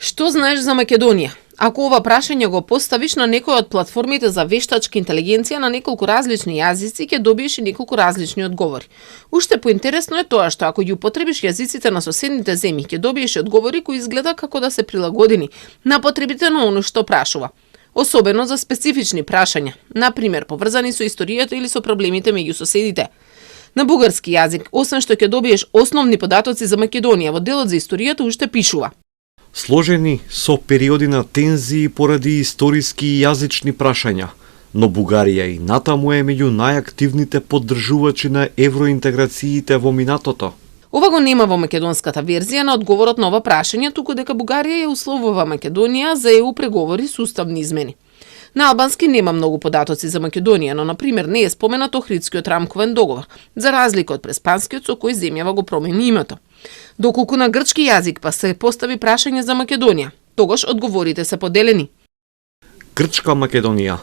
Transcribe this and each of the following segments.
Што знаеш за Македонија? Ако ова прашање го поставиш на некој од платформите за вештачка интелигенција на неколку различни јазици, ќе добиеш и неколку различни одговори. Уште поинтересно е тоа што ако ја употребиш јазиците на соседните земји, ќе добиеш одговори кои изгледа како да се прилагодени на потребите на оно што прашува. Особено за специфични прашања, например поврзани со историјата или со проблемите меѓу соседите. На бугарски јазик, освен што ќе добиеш основни податоци за Македонија, во делот за историјата уште пишува: сложени со периоди на тензии поради историски и јазични прашања, но Бугарија и натаму е меѓу најактивните поддржувачи на евроинтеграциите во минатото. Ова го нема во македонската верзија на одговорот на ова прашање, туку дека Бугарија ја условува Македонија за ЕУ преговори со уставни измени. На албански нема многу податоци за Македонија, но например не е споменат Охридскиот рамковен договор, за разлика од преспанскиот со кој земјава го промени името. Доколку на грчки јазик па се постави прашање за Македонија, тогаш одговорите се поделени. Грчка Македонија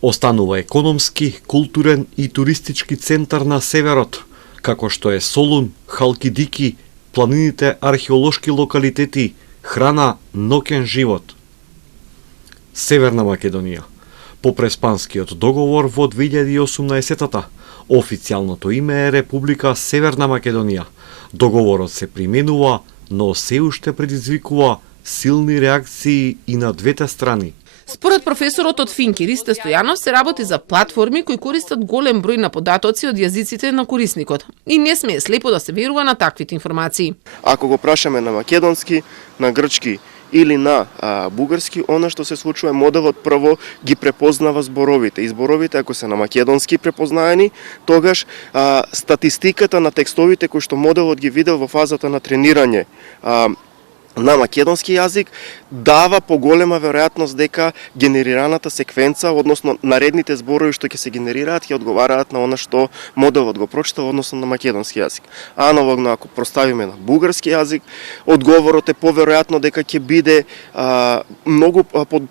останува економски, културен и туристички центар на северот, како што е Солун, Халкидики, планините, археолошки локалитети, храна, ноќен живот. Северна Македонија. По преспанскиот договор во 2018-та, официјалното име е Република Северна Македонија. Договорот се применува, но се уште предизвикува силни реакции и на двете страни. Според професорот од Финки Ристе Стојанов се работи за платформи кои користат голем број на податоци од јазиците на корисникот и не смее слепо да се верува на таквите информации. Ако го прашаме на македонски, на грчки или на бугарски, она што се случува, моделот прво ги препознава зборовите. И зборовите, ако се на македонски препознаени, тогаш статистиката на текстовите кои што моделот ги видел во фазата на тренирање на македонски јазик, дава поголема веројатност дека генерираната секвенца, односно наредните зборови што ќе се генерираат, ќе одговараат на она што моделот го прочитал, односно на македонски јазик. Аналогно, ако проставиме на бугарски јазик, одговорот е поверојатно дека ќе биде многу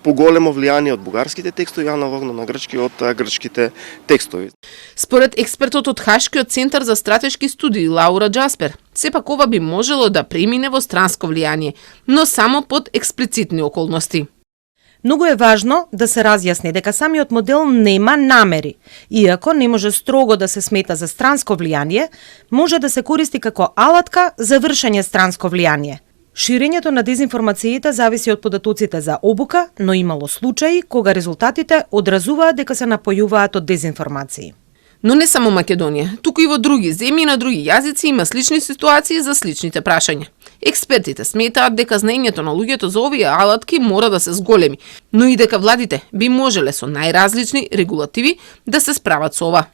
поголемо влијание од бугарските текстови, аналогно на грчки од грчките текстови. Според експертот од Хашкиот центар за стратешки студии Лаура Джаспер, сепак ова би можело да премине во странско влијание, но само под експлицитни околности. Многу е важно да се разјасни дека самиот модел нема намери. Иако не може строго да се смета за странско влијание, може да се користи како алатка за вршење странско влијание. Ширењето на дезинформациите зависи од податоците за обука, но имало случаи кога резултатите одразуваат дека се напојуваат од дезинформации. Но не само Македонија, туку и во други земји на други јазици има слични ситуации за сличните прашања. Експертите сметаат дека знаењето на луѓето за овие алатки мора да се зголеми, но и дека владите би можеле со најразлични регулативи да се справат со ова.